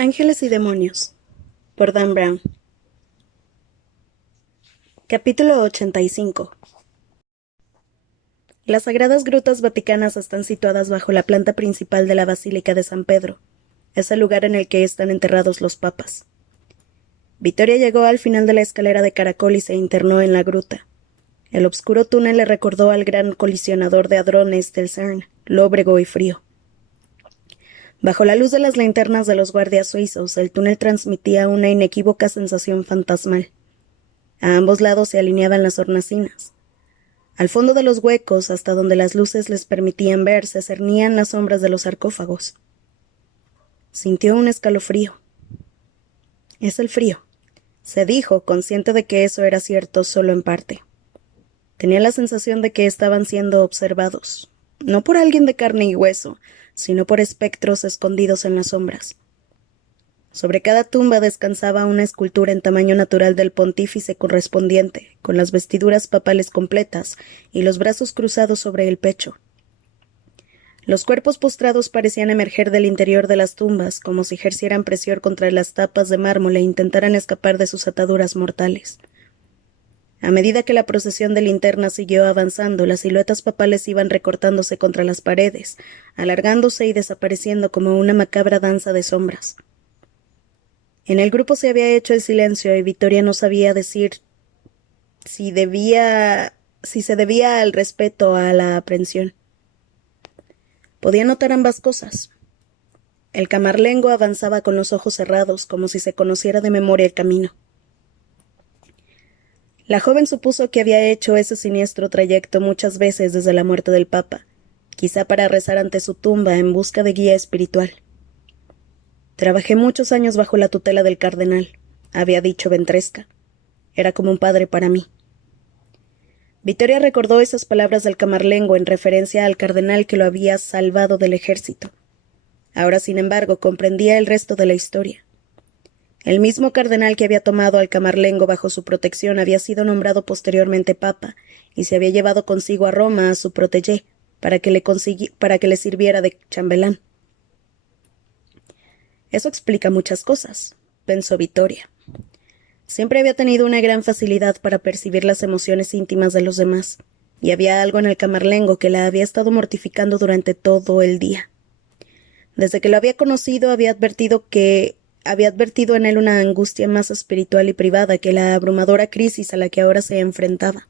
Ángeles y demonios, por Dan Brown. Capítulo 85. Las sagradas grutas vaticanas están situadas bajo la planta principal de la Basílica de San Pedro. Es el lugar en el que están enterrados los papas. Vittoria llegó al final de la escalera de caracol y se internó en la gruta. El obscuro túnel le recordó al gran colisionador de hadrones del CERN, lóbrego y frío. Bajo la luz de las linternas de los guardias suizos, el túnel transmitía una inequívoca sensación fantasmal. A ambos lados se alineaban las hornacinas. Al fondo de los huecos, hasta donde las luces les permitían ver, se cernían las sombras de los sarcófagos. Sintió un escalofrío. Es el frío, se dijo, consciente de que eso era cierto solo en parte. Tenía la sensación de que estaban siendo observados, no por alguien de carne y hueso, sino por espectros escondidos en las sombras. Sobre cada tumba descansaba una escultura en tamaño natural del pontífice correspondiente, con las vestiduras papales completas y los brazos cruzados sobre el pecho. Los cuerpos postrados parecían emerger del interior de las tumbas, como si ejercieran presión contra las tapas de mármol e intentaran escapar de sus ataduras mortales. A medida que la procesión de linternas siguió avanzando, las siluetas papales iban recortándose contra las paredes, alargándose y desapareciendo como una macabra danza de sombras. En el grupo se había hecho el silencio y Vittoria no sabía decir si se debía al respeto o a la aprensión. Podía notar ambas cosas. El camarlengo avanzaba con los ojos cerrados, como si se conociera de memoria el camino. La joven supuso que había hecho ese siniestro trayecto muchas veces desde la muerte del Papa, quizá para rezar ante su tumba en busca de guía espiritual. Trabajé muchos años bajo la tutela del cardenal, había dicho Ventresca. Era como un padre para mí. Vittoria recordó esas palabras del camarlengo en referencia al cardenal que lo había salvado del ejército. Ahora, sin embargo, comprendía el resto de la historia. El mismo cardenal que había tomado al camarlengo bajo su protección había sido nombrado posteriormente papa y se había llevado consigo a Roma a su protégé para que le sirviera de chambelán. Eso explica muchas cosas, pensó Vittoria. Siempre había tenido una gran facilidad para percibir las emociones íntimas de los demás, y había algo en el camarlengo que la había estado mortificando durante todo el día. Desde que lo había conocido había advertido en él una angustia más espiritual y privada que la abrumadora crisis a la que ahora se enfrentaba.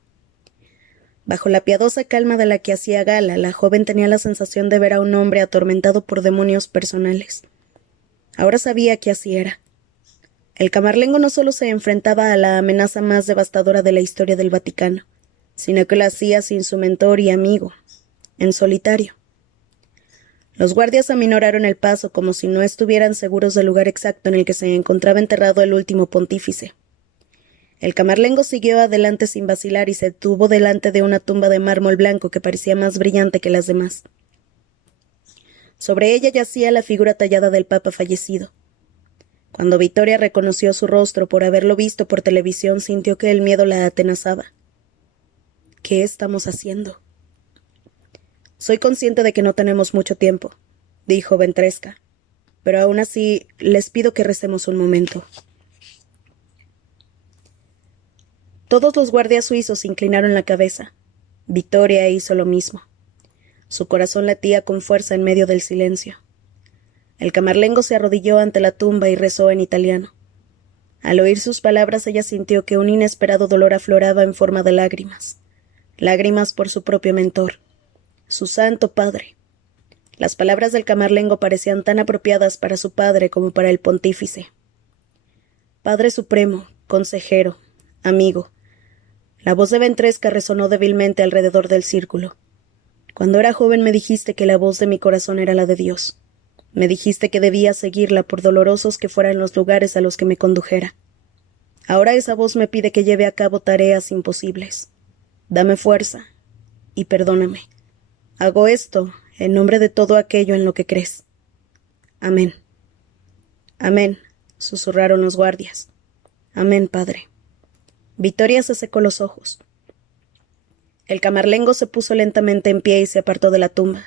Bajo la piadosa calma de la que hacía gala, la joven tenía la sensación de ver a un hombre atormentado por demonios personales. Ahora sabía que así era. El camarlengo no solo se enfrentaba a la amenaza más devastadora de la historia del Vaticano, sino que lo hacía sin su mentor y amigo, en solitario. Los guardias aminoraron el paso como si no estuvieran seguros del lugar exacto en el que se encontraba enterrado el último pontífice. El camarlengo siguió adelante sin vacilar y se detuvo delante de una tumba de mármol blanco que parecía más brillante que las demás. Sobre ella yacía la figura tallada del Papa fallecido. Cuando Vittoria reconoció su rostro por haberlo visto por televisión, sintió que el miedo la atenazaba. ¿Qué estamos haciendo? Soy consciente de que no tenemos mucho tiempo, dijo Ventresca, pero aún así les pido que recemos un momento. Todos los guardias suizos inclinaron la cabeza. Vittoria hizo lo mismo. Su corazón latía con fuerza en medio del silencio. El camarlengo se arrodilló ante la tumba y rezó en italiano. Al oír sus palabras ella sintió que un inesperado dolor afloraba en forma de lágrimas. Lágrimas por su propio mentor, su santo padre. Las palabras del camarlengo parecían tan apropiadas para su padre como para el pontífice. Padre supremo, consejero, amigo. La voz de Ventresca resonó débilmente alrededor del círculo. Cuando era joven me dijiste que la voz de mi corazón era la de Dios. Me dijiste que debía seguirla por dolorosos que fueran los lugares a los que me condujera. Ahora esa voz me pide que lleve a cabo tareas imposibles. Dame fuerza y perdóname. Hago esto en nombre de todo aquello en lo que crees. Amén. Amén, susurraron los guardias. Amén, padre. Vittoria se secó los ojos. El camarlengo se puso lentamente en pie y se apartó de la tumba.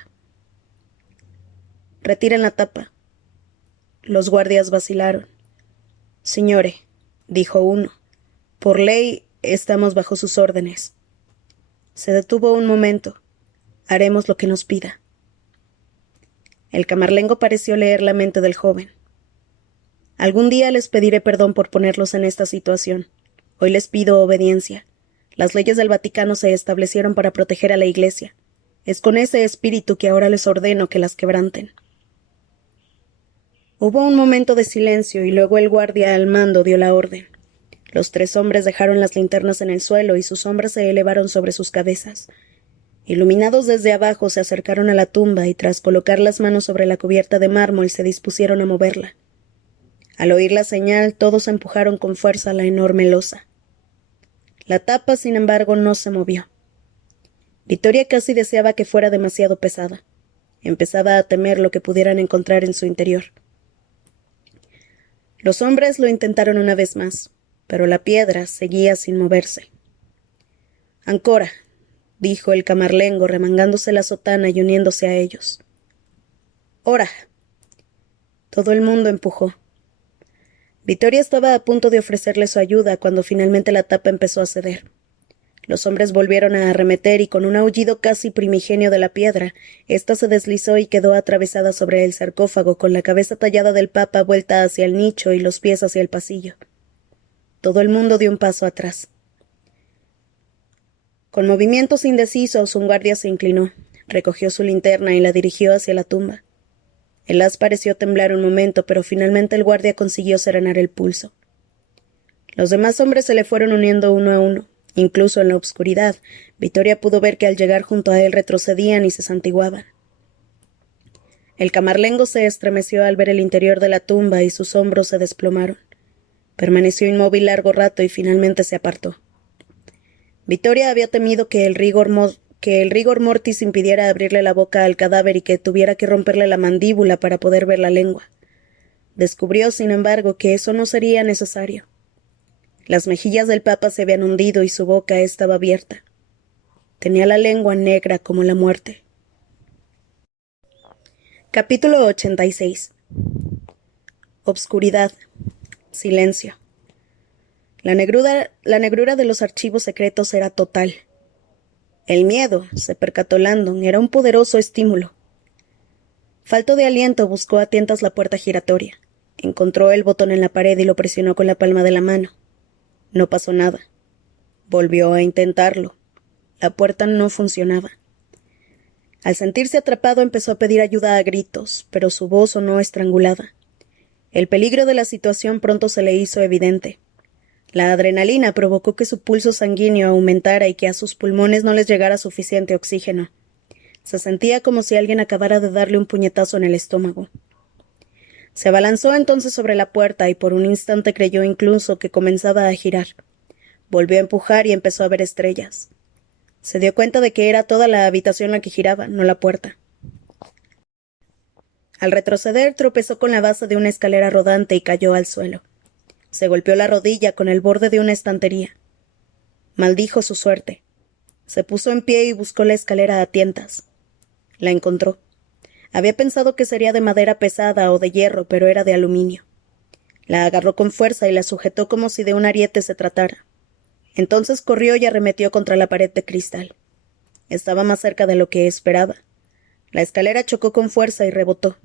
Retiren la tapa. Los guardias vacilaron. Señore, dijo uno, por ley estamos bajo sus órdenes. Se detuvo un momento. Haremos lo que nos pida. El camarlengo pareció leer la mente del joven. Algún día les pediré perdón por ponerlos en esta situación. Hoy les pido obediencia. Las leyes del Vaticano se establecieron para proteger a la Iglesia. Es con ese espíritu que ahora les ordeno que las quebranten. Hubo un momento de silencio y luego el guardia al mando dio la orden. Los 3 hombres dejaron las linternas en el suelo y sus sombras se elevaron sobre sus cabezas. Iluminados desde abajo, se acercaron a la tumba y tras colocar las manos sobre la cubierta de mármol se dispusieron a moverla. Al oír la señal, todos empujaron con fuerza la enorme losa. La tapa, sin embargo, no se movió. Vittoria casi deseaba que fuera demasiado pesada. Empezaba a temer lo que pudieran encontrar en su interior. Los hombres lo intentaron una vez más, pero la piedra seguía sin moverse. Ancora, dijo el camarlengo, remangándose la sotana y uniéndose a ellos. Ora. Todo el mundo empujó. Vittoria estaba a punto de ofrecerle su ayuda cuando finalmente la tapa empezó a ceder. Los hombres volvieron a arremeter y con un aullido casi primigenio de la piedra, ésta se deslizó y quedó atravesada sobre el sarcófago con la cabeza tallada del papa vuelta hacia el nicho y los pies hacia el pasillo. Todo el mundo dio un paso atrás. Con movimientos indecisos, un guardia se inclinó, recogió su linterna y la dirigió hacia la tumba. El haz pareció temblar un momento, pero finalmente el guardia consiguió serenar el pulso. Los demás hombres se le fueron uniendo uno a uno. Incluso en la obscuridad, Vittoria pudo ver que al llegar junto a él retrocedían y se santiguaban. El camarlengo se estremeció al ver el interior de la tumba y sus hombros se desplomaron. Permaneció inmóvil largo rato y finalmente se apartó. Vittoria había temido que el rigor mortis impidiera abrirle la boca al cadáver y que tuviera que romperle la mandíbula para poder ver la lengua. Descubrió, sin embargo, que eso no sería necesario. Las mejillas del papa se habían hundido y su boca estaba abierta. Tenía la lengua negra como la muerte. Capítulo 86. Obscuridad. Silencio. La negrura de los archivos secretos era total. El miedo, se percató Landon, era un poderoso estímulo. Falto de aliento, buscó a tientas la puerta giratoria. Encontró el botón en la pared y lo presionó con la palma de la mano. No pasó nada. Volvió a intentarlo. La puerta no funcionaba. Al sentirse atrapado empezó a pedir ayuda a gritos, pero su voz sonó estrangulada. El peligro de la situación pronto se le hizo evidente. La adrenalina provocó que su pulso sanguíneo aumentara y que a sus pulmones no les llegara suficiente oxígeno. Se sentía como si alguien acabara de darle un puñetazo en el estómago. Se abalanzó entonces sobre la puerta y por un instante creyó incluso que comenzaba a girar. Volvió a empujar y empezó a ver estrellas. Se dio cuenta de que era toda la habitación la que giraba, no la puerta. Al retroceder tropezó con la base de una escalera rodante y cayó al suelo. Se golpeó la rodilla con el borde de una estantería. Maldijo su suerte. Se puso en pie y buscó la escalera a tientas. La encontró. Había pensado que sería de madera pesada o de hierro, pero era de aluminio. La agarró con fuerza y la sujetó como si de un ariete se tratara. Entonces corrió y arremetió contra la pared de cristal. Estaba más cerca de lo que esperaba. La escalera chocó con fuerza y rebotó.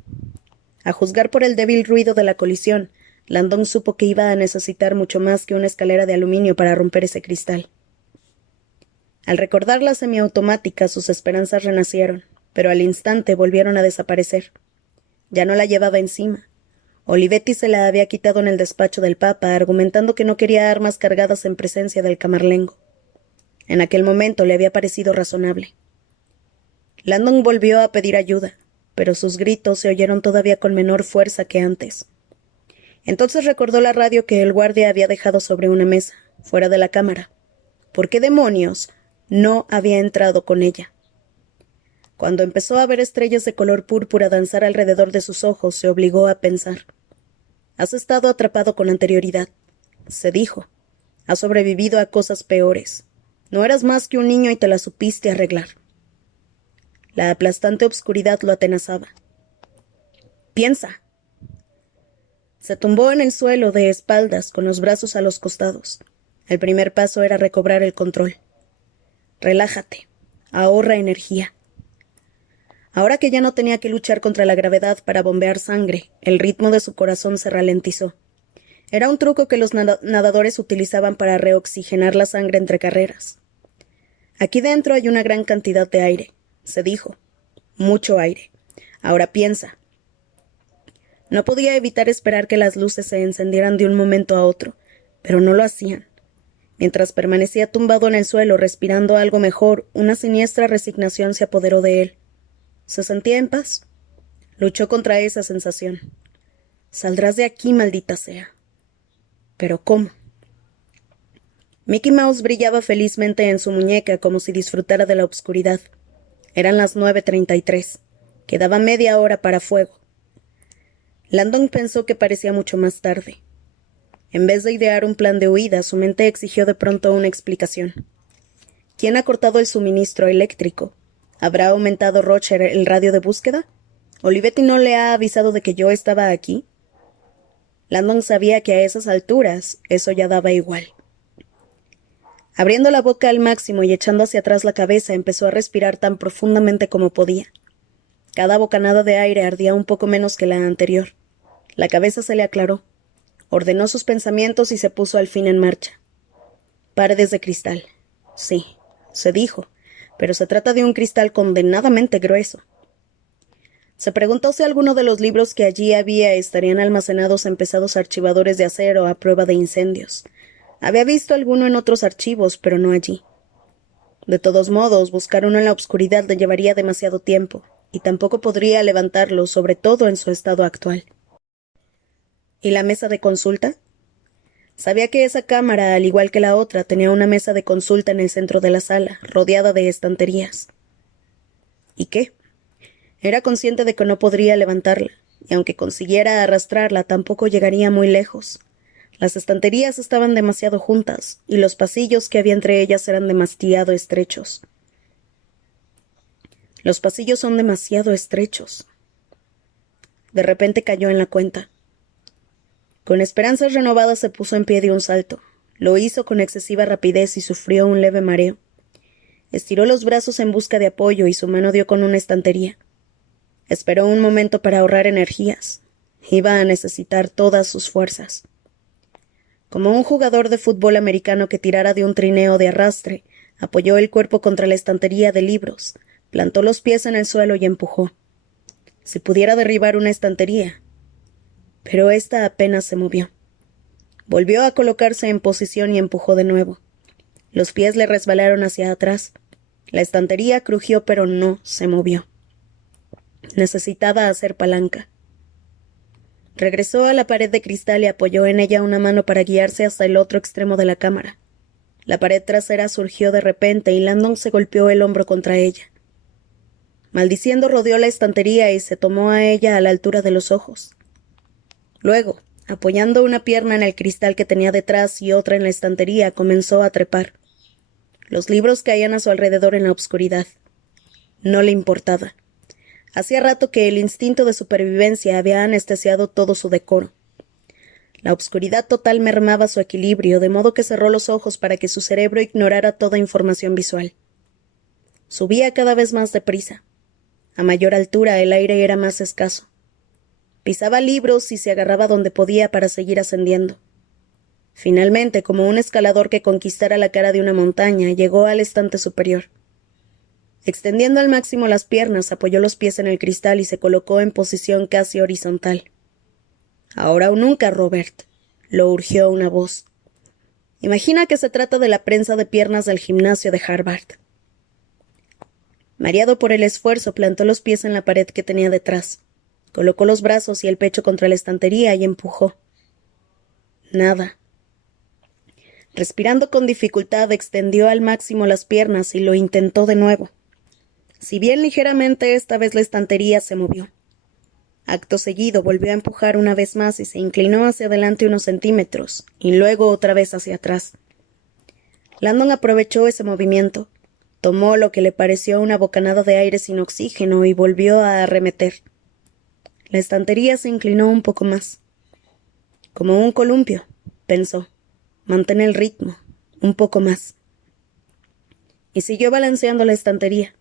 A juzgar por el débil ruido de la colisión, Landon supo que iba a necesitar mucho más que una escalera de aluminio para romper ese cristal. Al recordar la semiautomática, sus esperanzas renacieron, pero al instante volvieron a desaparecer. Ya no la llevaba encima. Olivetti se la había quitado en el despacho del Papa, argumentando que no quería armas cargadas en presencia del camarlengo. En aquel momento le había parecido razonable. Landon volvió a pedir ayuda, pero sus gritos se oyeron todavía con menor fuerza que antes. Entonces recordó la radio que el guardia había dejado sobre una mesa, fuera de la cámara. ¿Por qué demonios no había entrado con ella? Cuando empezó a ver estrellas de color púrpura danzar alrededor de sus ojos, se obligó a pensar. Has estado atrapado con anterioridad, se dijo. Has sobrevivido a cosas peores. No eras más que un niño y te la supiste arreglar. La aplastante obscuridad lo atenazaba. Piensa. Se tumbó en el suelo de espaldas, con los brazos a los costados. El primer paso era recobrar el control. Relájate. Ahorra energía. Ahora que ya no tenía que luchar contra la gravedad para bombear sangre, el ritmo de su corazón se ralentizó. Era un truco que los nadadores utilizaban para reoxigenar la sangre entre carreras. Aquí dentro hay una gran cantidad de aire, se dijo. Mucho aire. Ahora piensa. No podía evitar esperar que las luces se encendieran de un momento a otro, pero no lo hacían. Mientras permanecía tumbado en el suelo, respirando algo mejor, una siniestra resignación se apoderó de él. ¿Se sentía en paz? Luchó contra esa sensación. Saldrás de aquí, maldita sea. ¿Pero cómo? Mickey Mouse brillaba felizmente en su muñeca como si disfrutara de la obscuridad. Eran las 9:33. Quedaba media hora para fuego. Landon pensó que parecía mucho más tarde. En vez de idear un plan de huida, su mente exigió de pronto una explicación. ¿Quién ha cortado el suministro eléctrico? ¿Habrá aumentado Roger el radio de búsqueda? ¿Olivetti no le ha avisado de que yo estaba aquí? Landon sabía que a esas alturas eso ya daba igual. Abriendo la boca al máximo y echando hacia atrás la cabeza, empezó a respirar tan profundamente como podía. Cada bocanada de aire ardía un poco menos que la anterior. La cabeza se le aclaró. Ordenó sus pensamientos y se puso al fin en marcha. Paredes de cristal. Sí, se dijo, pero se trata de un cristal condenadamente grueso. Se preguntó si alguno de los libros que allí había estarían almacenados en pesados archivadores de acero a prueba de incendios. Había visto alguno en otros archivos, pero no allí. De todos modos, buscar uno en la oscuridad le llevaría demasiado tiempo, y tampoco podría levantarlo, sobre todo en su estado actual. ¿Y la mesa de consulta? Sabía que esa cámara, al igual que la otra, tenía una mesa de consulta en el centro de la sala, rodeada de estanterías. ¿Y qué? Era consciente de que no podría levantarla, y aunque consiguiera arrastrarla, tampoco llegaría muy lejos. Las estanterías estaban demasiado juntas, y los pasillos que había entre ellas eran demasiado estrechos. Los pasillos son demasiado estrechos. De repente cayó en la cuenta. Con esperanzas renovadas se puso en pie de un salto. Lo hizo con excesiva rapidez y sufrió un leve mareo. Estiró los brazos en busca de apoyo y su mano dio con una estantería. Esperó un momento para ahorrar energías. Iba a necesitar todas sus fuerzas. Como un jugador de fútbol americano que tirara de un trineo de arrastre, apoyó el cuerpo contra la estantería de libros, plantó los pies en el suelo y empujó. Si pudiera derribar una estantería. Pero ésta apenas se movió. Volvió a colocarse en posición y empujó de nuevo. Los pies le resbalaron hacia atrás. La estantería crujió, pero no se movió. Necesitaba hacer palanca. Regresó a la pared de cristal y apoyó en ella una mano para guiarse hasta el otro extremo de la cámara. La pared trasera surgió de repente y Landon se golpeó el hombro contra ella. Maldiciendo, rodeó la estantería y se tomó a ella a la altura de los ojos. Luego, apoyando una pierna en el cristal que tenía detrás y otra en la estantería, comenzó a trepar. Los libros caían a su alrededor en la oscuridad. No le importaba. Hacía rato que el instinto de supervivencia había anestesiado todo su decoro. La obscuridad total mermaba su equilibrio, de modo que cerró los ojos para que su cerebro ignorara toda información visual. Subía cada vez más deprisa. A mayor altura el aire era más escaso. Pisaba libros y se agarraba donde podía para seguir ascendiendo. Finalmente, como un escalador que conquistara la cara de una montaña, llegó al estante superior. Extendiendo al máximo las piernas, apoyó los pies en el cristal y se colocó en posición casi horizontal. Ahora o nunca, Robert, lo urgió una voz. Imagina que se trata de la prensa de piernas del gimnasio de Harvard. Mareado por el esfuerzo, plantó los pies en la pared que tenía detrás. Colocó los brazos y el pecho contra la estantería y empujó. Nada. Respirando con dificultad, extendió al máximo las piernas y lo intentó de nuevo. Si bien ligeramente, esta vez la estantería se movió. Acto seguido volvió a empujar una vez más y se inclinó hacia adelante unos centímetros, y luego otra vez hacia atrás. Landon aprovechó ese movimiento, tomó lo que le pareció una bocanada de aire sin oxígeno y volvió a arremeter. La estantería se inclinó un poco más. Como un columpio, pensó. Mantén el ritmo, un poco más. Y siguió balanceando la estantería.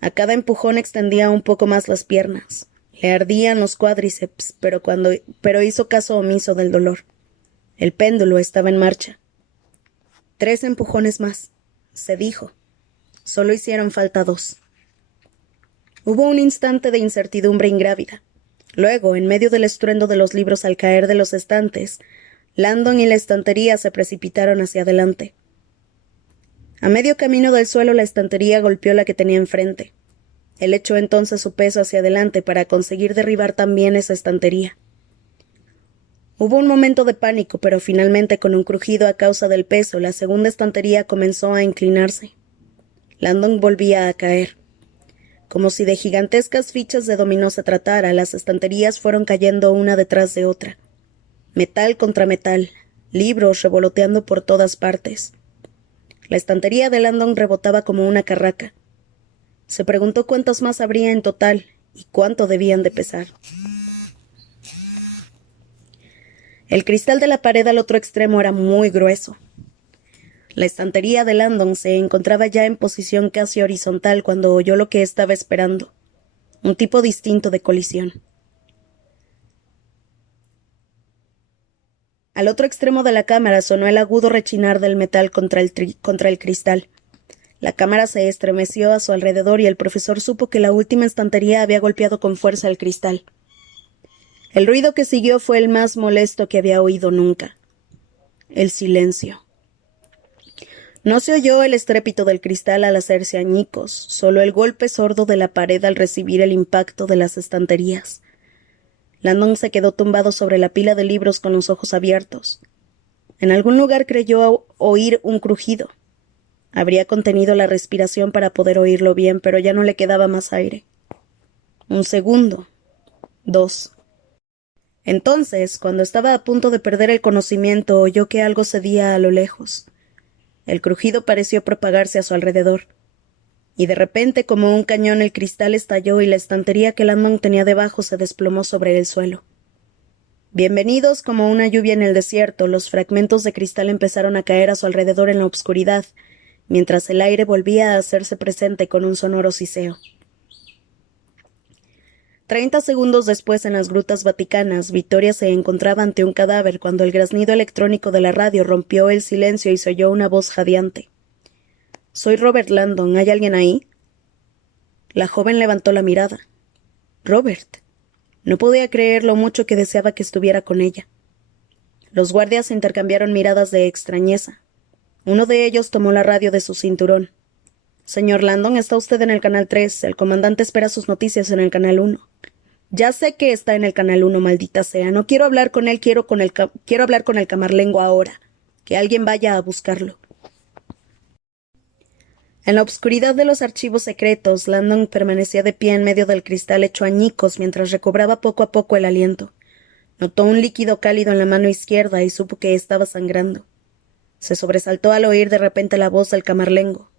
A cada empujón extendía un poco más las piernas. Le ardían los cuádriceps, pero hizo caso omiso del dolor. El péndulo estaba en marcha. 3 empujones más, se dijo. Solo hicieron falta 2. Hubo un instante de incertidumbre ingrávida. Luego, en medio del estruendo de los libros al caer de los estantes, Landon y la estantería se precipitaron hacia adelante. A medio camino del suelo la estantería golpeó la que tenía enfrente. Él echó entonces su peso hacia adelante para conseguir derribar también esa estantería. Hubo un momento de pánico, pero finalmente, con un crujido a causa del peso, la segunda estantería comenzó a inclinarse. Landon volvía a caer. Como si de gigantescas fichas de dominó se tratara, las estanterías fueron cayendo una detrás de otra. Metal contra metal, libros revoloteando por todas partes. La estantería de Landon rebotaba como una carraca. Se preguntó cuántos más habría en total y cuánto debían de pesar. El cristal de la pared al otro extremo era muy grueso. La estantería de Landon se encontraba ya en posición casi horizontal cuando oyó lo que estaba esperando. Un tipo distinto de colisión. Al otro extremo de la cámara sonó el agudo rechinar del metal contra el cristal. La cámara se estremeció a su alrededor y el profesor supo que la última estantería había golpeado con fuerza el cristal. El ruido que siguió fue el más molesto que había oído nunca. El silencio. No se oyó el estrépito del cristal al hacerse añicos, solo el golpe sordo de la pared al recibir el impacto de las estanterías. Landon se quedó tumbado sobre la pila de libros con los ojos abiertos. En algún lugar creyó oír un crujido. Habría contenido la respiración para poder oírlo bien, pero ya no le quedaba más aire. 1 segundo. 2. Entonces, cuando estaba a punto de perder el conocimiento, oyó que algo cedía a lo lejos. El crujido pareció propagarse a su alrededor. Y de repente, como un cañón, el cristal estalló y la estantería que Landon tenía debajo se desplomó sobre el suelo. Bienvenidos como una lluvia en el desierto, los fragmentos de cristal empezaron a caer a su alrededor en la obscuridad, mientras el aire volvía a hacerse presente con un sonoro siseo. 30 segundos después, en las grutas vaticanas, Victoria se encontraba ante un cadáver cuando el graznido electrónico de la radio rompió el silencio y se oyó una voz jadeante. «Soy Robert Landon. ¿Hay alguien ahí?» La joven levantó la mirada. «Robert». No podía creer lo mucho que deseaba que estuviera con ella. Los guardias intercambiaron miradas de extrañeza. Uno de ellos tomó la radio de su cinturón. «Señor Landon, está usted en el canal 3. El comandante espera sus noticias en el canal 1. «Ya sé que está en el canal 1, maldita sea. No quiero hablar con él, quiero hablar con el camarlengo ahora. Que alguien vaya a buscarlo». En la obscuridad de los archivos secretos, Landon permanecía de pie en medio del cristal hecho añicos mientras recobraba poco a poco el aliento. Notó un líquido cálido en la mano izquierda y supo que estaba sangrando. Se sobresaltó al oír de repente la voz del camarlengo.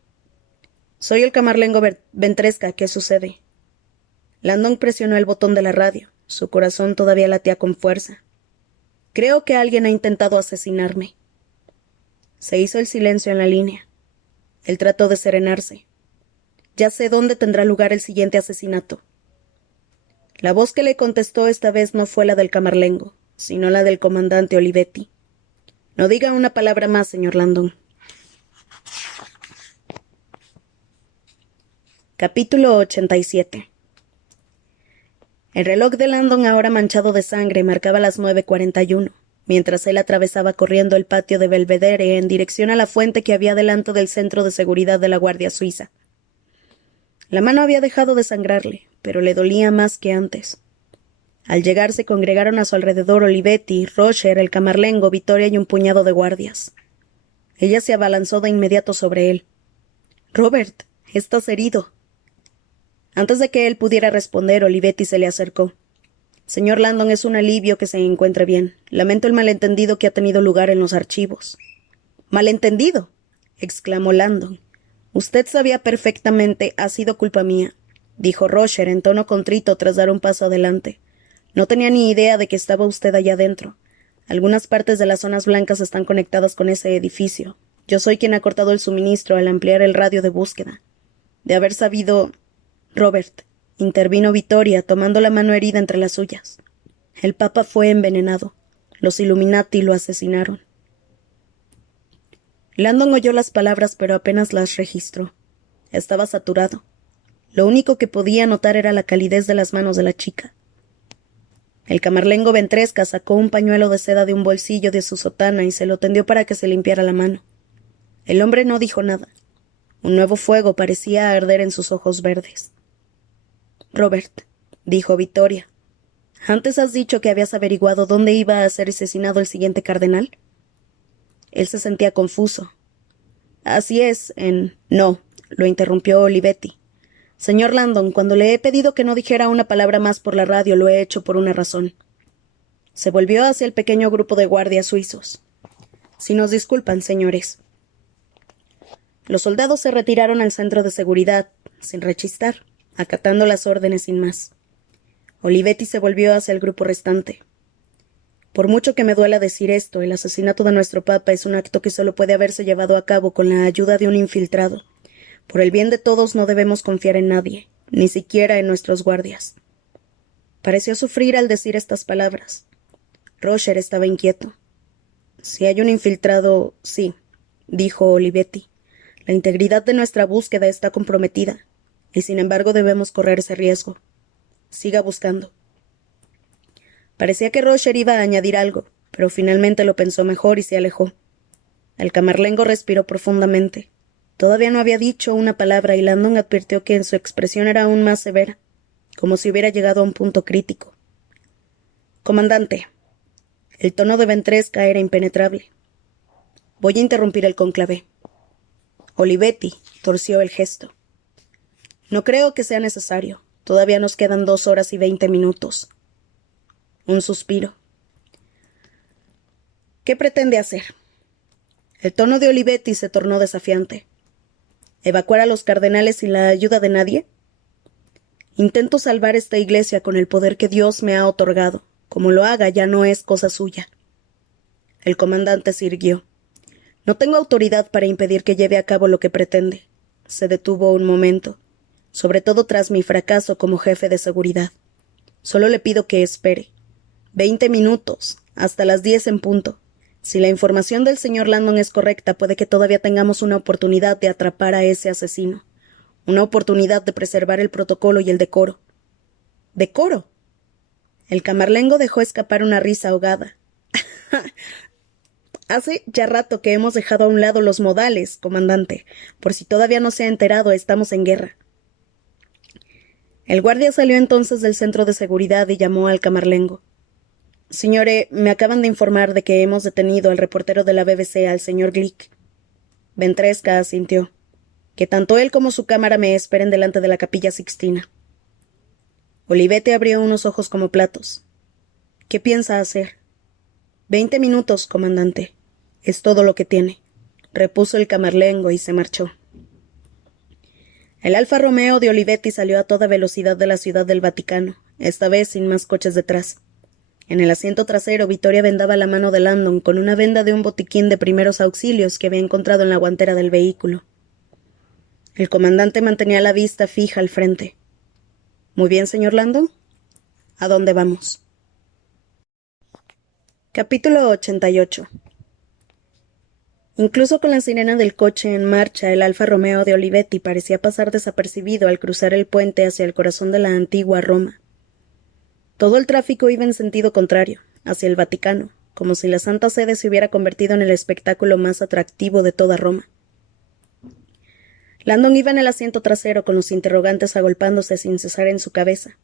«Soy el camarlengo Ventresca. ¿Qué sucede?» Landon presionó el botón de la radio. Su corazón todavía latía con fuerza. «Creo que alguien ha intentado asesinarme». Se hizo el silencio en la línea. Él trató de serenarse. «Ya sé dónde tendrá lugar el siguiente asesinato». La voz que le contestó esta vez no fue la del camarlengo, sino la del comandante Olivetti. «No diga una palabra más, señor Landon». Capítulo 87. El reloj de Landon, ahora manchado de sangre, marcaba las 9:41, mientras él atravesaba corriendo el patio de Belvedere en dirección a la fuente que había delante del centro de seguridad de la Guardia Suiza. La mano había dejado de sangrarle, pero le dolía más que antes. Al llegar se congregaron a su alrededor Olivetti, Rocher, el camarlengo, Victoria y un puñado de guardias. Ella se abalanzó de inmediato sobre él. «Robert, estás herido». Antes de que él pudiera responder, Olivetti se le acercó. «Señor Landon, es un alivio que se encuentre bien. Lamento el malentendido que ha tenido lugar en los archivos». «¿Malentendido?», exclamó Landon. «Usted sabía perfectamente, ha sido culpa mía», dijo Rocher en tono contrito tras dar un paso adelante. «No tenía ni idea de que estaba usted allá dentro. Algunas partes de las zonas blancas están conectadas con ese edificio. Yo soy quien ha cortado el suministro al ampliar el radio de búsqueda. De haber sabido... Robert, intervino Vittoria, tomando la mano herida entre las suyas. El Papa fue envenenado. Los Illuminati lo asesinaron. Landon oyó las palabras, pero apenas las registró. Estaba saturado. Lo único que podía notar era la calidez de las manos de la chica. El camarlengo Ventresca sacó un pañuelo de seda de un bolsillo de su sotana y se lo tendió para que se limpiara la mano. El hombre no dijo nada. Un nuevo fuego parecía arder en sus ojos verdes. Robert, dijo Vittoria, ¿antes has dicho que habías averiguado dónde iba a ser asesinado el siguiente cardenal? Él se sentía confuso. Así es, No, lo interrumpió Olivetti. Señor Landon, cuando le he pedido que no dijera una palabra más por la radio, lo he hecho por una razón. Se volvió hacia el pequeño grupo de guardias suizos. Si nos disculpan, señores. Los soldados se retiraron al centro de seguridad, sin rechistar, acatando las órdenes sin más. Olivetti se volvió hacia el grupo restante. Por mucho que me duela decir esto, el asesinato de nuestro papa es un acto que solo puede haberse llevado a cabo con la ayuda de un infiltrado. Por el bien de todos no debemos confiar en nadie, ni siquiera en nuestros guardias. Pareció sufrir al decir estas palabras. Roger estaba inquieto. Si hay un infiltrado, sí, dijo Olivetti. La integridad de nuestra búsqueda está comprometida, y sin embargo debemos correr ese riesgo. Siga buscando. Parecía que Roger iba a añadir algo, pero finalmente lo pensó mejor y se alejó. El camarlengo respiró profundamente. Todavía no había dicho una palabra y Landon advirtió que en su expresión era aún más severa, como si hubiera llegado a un punto crítico. Comandante. El tono de Ventresca era impenetrable. Voy a interrumpir el cónclave. Olivetti torció el gesto. No creo que sea necesario. Todavía nos quedan 2 horas y 20 minutos. Un suspiro. ¿Qué pretende hacer? El tono de Olivetti se tornó desafiante. ¿Evacuar a los cardenales sin la ayuda de nadie? Intento salvar esta iglesia con el poder que Dios me ha otorgado. Como lo haga ya no es cosa suya. El comandante se irguió. No tengo autoridad para impedir que lleve a cabo lo que pretende. Se detuvo un momento, sobre todo tras mi fracaso como jefe de seguridad. Solo le pido que espere. 20 minutos, hasta las 10 en punto. Si la información del señor Landon es correcta, puede que todavía tengamos una oportunidad de atrapar a ese asesino. Una oportunidad de preservar el protocolo y el decoro. ¿Decoro? El camarlengo dejó escapar una risa ahogada. Hace ya rato que hemos dejado a un lado los modales, comandante. Por si todavía no se ha enterado, estamos en guerra. El guardia salió entonces del centro de seguridad y llamó al camarlengo. Señore, me acaban de informar de que hemos detenido al reportero de la BBC, al señor Glick. Ventresca asintió. Que tanto él como su cámara me esperen delante de la Capilla Sixtina. Olivetti abrió unos ojos como platos. ¿Qué piensa hacer? 20 minutos, comandante. Es todo lo que tiene, repuso el camarlengo y se marchó. El Alfa Romeo de Olivetti salió a toda velocidad de la ciudad del Vaticano, esta vez sin más coches detrás. En el asiento trasero, Vittoria vendaba la mano de Landon con una venda de un botiquín de primeros auxilios que había encontrado en la guantera del vehículo. El comandante mantenía la vista fija al frente. «Muy bien, señor Landon. ¿A dónde vamos?» Capítulo 88. Incluso con la sirena del coche en marcha, el Alfa Romeo de Olivetti parecía pasar desapercibido al cruzar el puente hacia el corazón de la antigua Roma. Todo el tráfico iba en sentido contrario, hacia el Vaticano, como si la Santa Sede se hubiera convertido en el espectáculo más atractivo de toda Roma. Landon iba en el asiento trasero con los interrogantes agolpándose sin cesar en su cabeza.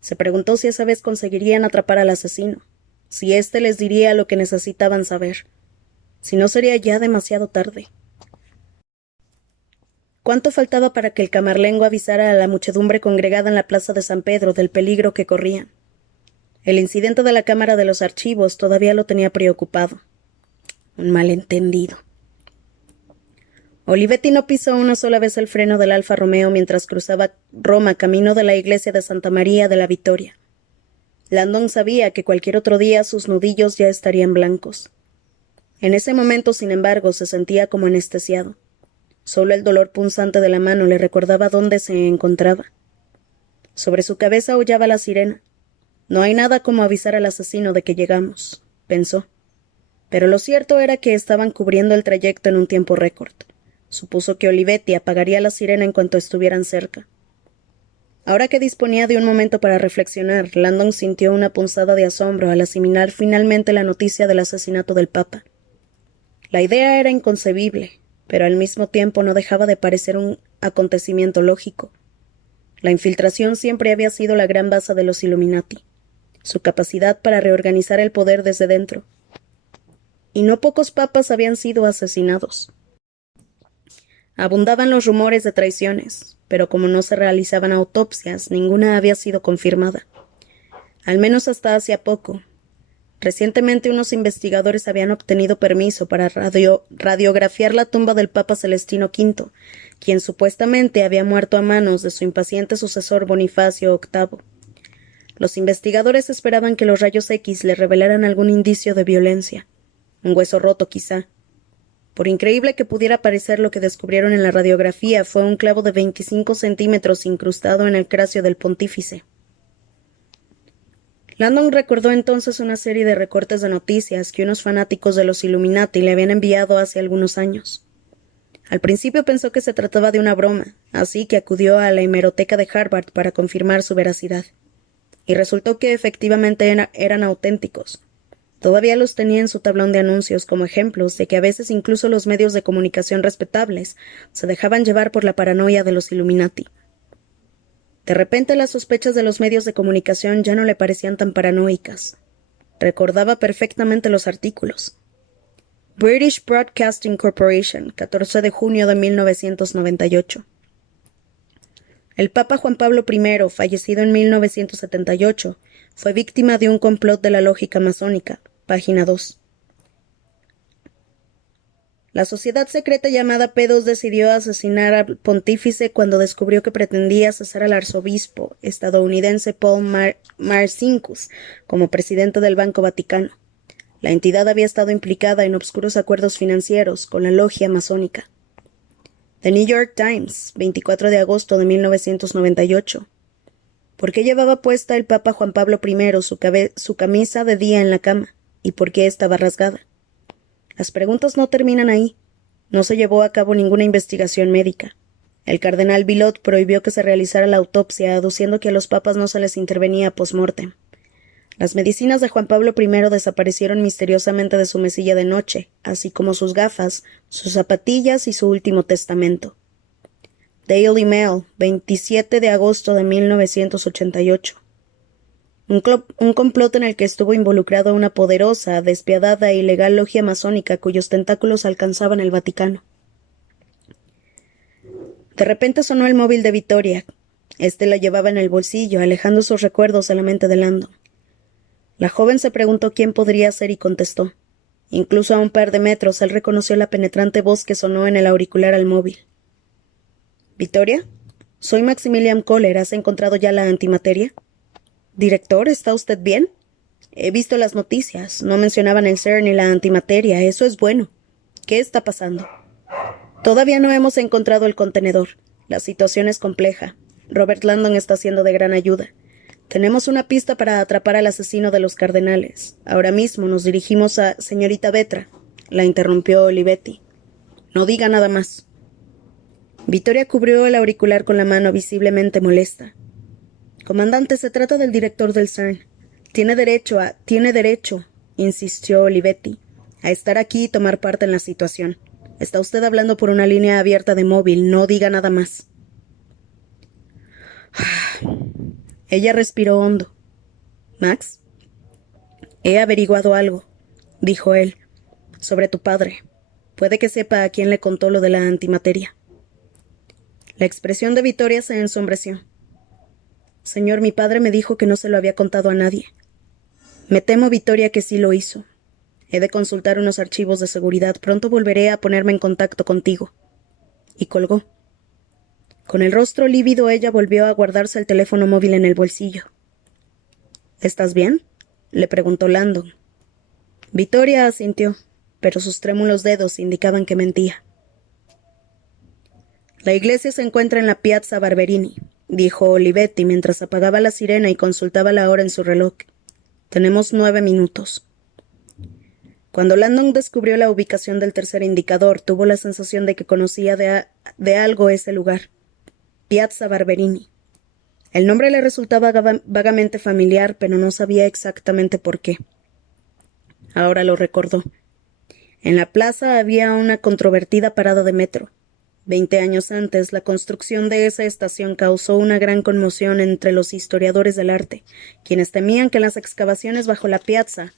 Se preguntó si esa vez conseguirían atrapar al asesino, si éste les diría lo que necesitaban saber, si no sería ya demasiado tarde. ¿Cuánto faltaba para que el camarlengo avisara a la muchedumbre congregada en la plaza de San Pedro del peligro que corrían? El incidente de la Cámara de los Archivos todavía lo tenía preocupado. Un malentendido. Olivetti no pisó una sola vez el freno del Alfa Romeo mientras cruzaba Roma camino de la iglesia de Santa María de la Victoria. Landon sabía que cualquier otro día sus nudillos ya estarían blancos. En ese momento, sin embargo, se sentía como anestesiado. Solo el dolor punzante de la mano le recordaba dónde se encontraba. Sobre su cabeza aullaba la sirena. No hay nada como avisar al asesino de que llegamos, pensó. Pero lo cierto era que estaban cubriendo el trayecto en un tiempo récord. Supuso que Olivetti apagaría la sirena en cuanto estuvieran cerca. Ahora que disponía de un momento para reflexionar, Landon sintió una punzada de asombro al asimilar finalmente la noticia del asesinato del Papa. La idea era inconcebible, pero al mismo tiempo no dejaba de parecer un acontecimiento lógico. La infiltración siempre había sido la gran baza de los Illuminati, su capacidad para reorganizar el poder desde dentro. Y no pocos papas habían sido asesinados. Abundaban los rumores de traiciones, pero como no se realizaban autopsias, ninguna había sido confirmada. Al menos hasta hacía poco. Recientemente unos investigadores habían obtenido permiso para radiografiar la tumba del Papa Celestino V, quien supuestamente había muerto a manos de su impaciente sucesor Bonifacio VIII. Los investigadores esperaban que los rayos X le revelaran algún indicio de violencia. Un hueso roto, quizá. Por increíble que pudiera parecer, lo que descubrieron en la radiografía fue un clavo de 25 centímetros incrustado en el cráneo del pontífice. Landon recordó entonces una serie de recortes de noticias que unos fanáticos de los Illuminati le habían enviado hace algunos años. Al principio pensó que se trataba de una broma, así que acudió a la hemeroteca de Harvard para confirmar su veracidad. Y resultó que efectivamente eran auténticos. Todavía los tenía en su tablón de anuncios como ejemplos de que a veces incluso los medios de comunicación respetables se dejaban llevar por la paranoia de los Illuminati. De repente las sospechas de los medios de comunicación ya no le parecían tan paranoicas. Recordaba perfectamente los artículos. British Broadcasting Corporation, 14 de junio de 1998. El Papa Juan Pablo I, fallecido en 1978, fue víctima de un complot de la lógica masónica. Página 2. La sociedad secreta llamada P2 decidió asesinar al pontífice cuando descubrió que pretendía cesar al arzobispo estadounidense Paul Marcinkus como presidente del Banco Vaticano. La entidad había estado implicada en obscuros acuerdos financieros con la logia masónica. The New York Times, 24 de agosto de 1998. ¿Por qué llevaba puesta el Papa Juan Pablo I su camisa de día en la cama? ¿Y por qué estaba rasgada? Las preguntas no terminan ahí. No se llevó a cabo ninguna investigación médica. El cardenal Villot prohibió que se realizara la autopsia, aduciendo que a los papas no se les intervenía post-mortem. Las medicinas de Juan Pablo I desaparecieron misteriosamente de su mesilla de noche, así como sus gafas, sus zapatillas y su último testamento. Daily Mail, 27 de agosto de 1988. Un complot en el que estuvo involucrado una poderosa, despiadada e ilegal logia masónica cuyos tentáculos alcanzaban el Vaticano. De repente sonó el móvil de Victoria. Este la llevaba en el bolsillo, alejando sus recuerdos de la mente de Landon. La joven se preguntó quién podría ser y contestó. Incluso a un par de metros él reconoció la penetrante voz que sonó en el auricular al móvil. —¿Victoria? Soy Maximilian Kohler. ¿Has encontrado ya la antimateria? —Director, ¿está usted bien? He visto las noticias. No mencionaban el CERN ni la antimateria. Eso es bueno. ¿Qué está pasando? Todavía no hemos encontrado el contenedor. La situación es compleja. Robert Landon está siendo de gran ayuda. Tenemos una pista para atrapar al asesino de los cardenales. Ahora mismo nos dirigimos a señorita Vetra. La interrumpió Olivetti. No diga nada más. Victoria cubrió el auricular con la mano, visiblemente molesta. Comandante, se trata del director del CERN. Tiene derecho, insistió Olivetti, a estar aquí y tomar parte en la situación. Está usted hablando por una línea abierta de móvil. No diga nada más. Ella respiró hondo. —Max, he averiguado algo —dijo él— sobre tu padre. Puede que sepa a quién le contó lo de la antimateria. La expresión de Victoria se ensombreció. Señor, mi padre me dijo que no se lo había contado a nadie. Me temo, Victoria, que sí lo hizo. He de consultar unos archivos de seguridad. Pronto volveré a ponerme en contacto contigo. Y colgó. Con el rostro lívido ella volvió a guardarse el teléfono móvil en el bolsillo. ¿Estás bien?, le preguntó Landon. Vittoria asintió, pero sus trémulos dedos indicaban que mentía. La iglesia se encuentra en la Piazza Barberini, dijo Olivetti mientras apagaba la sirena y consultaba la hora en su reloj. Tenemos 9 minutos. Cuando Landon descubrió la ubicación del tercer indicador, tuvo la sensación de que conocía de algo ese lugar. Piazza Barberini. El nombre le resultaba vagamente familiar, pero no sabía exactamente por qué. Ahora lo recordó. En la plaza había una controvertida parada de metro. 20 años antes, la construcción de esa estación causó una gran conmoción entre los historiadores del arte, quienes temían que las excavaciones bajo la piazza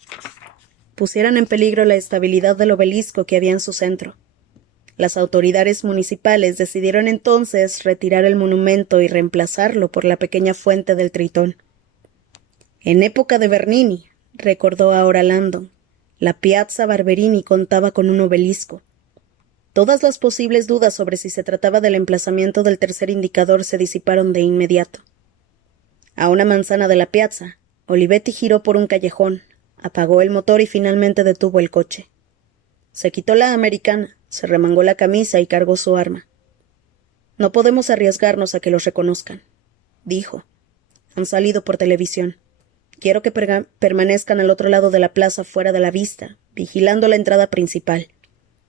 pusieran en peligro la estabilidad del obelisco que había en su centro. Las autoridades municipales decidieron entonces retirar el monumento y reemplazarlo por la pequeña fuente del Tritón. En época de Bernini, recordó ahora Landon, la Piazza Barberini contaba con un obelisco. Todas las posibles dudas sobre si se trataba del emplazamiento del tercer indicador se disiparon de inmediato. A una manzana de la piazza, Olivetti giró por un callejón, apagó el motor y finalmente detuvo el coche. Se quitó la americana, se remangó la camisa y cargó su arma. No podemos arriesgarnos a que los reconozcan, dijo. Han salido por televisión. Quiero que permanezcan al otro lado de la plaza fuera de la vista, vigilando la entrada principal.